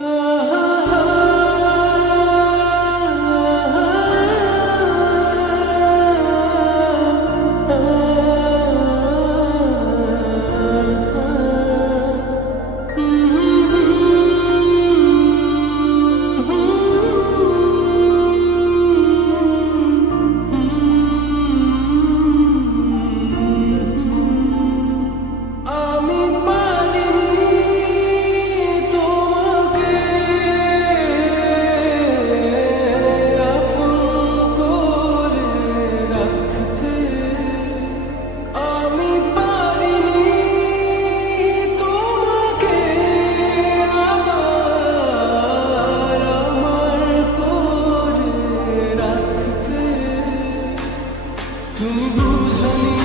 Ah. तुम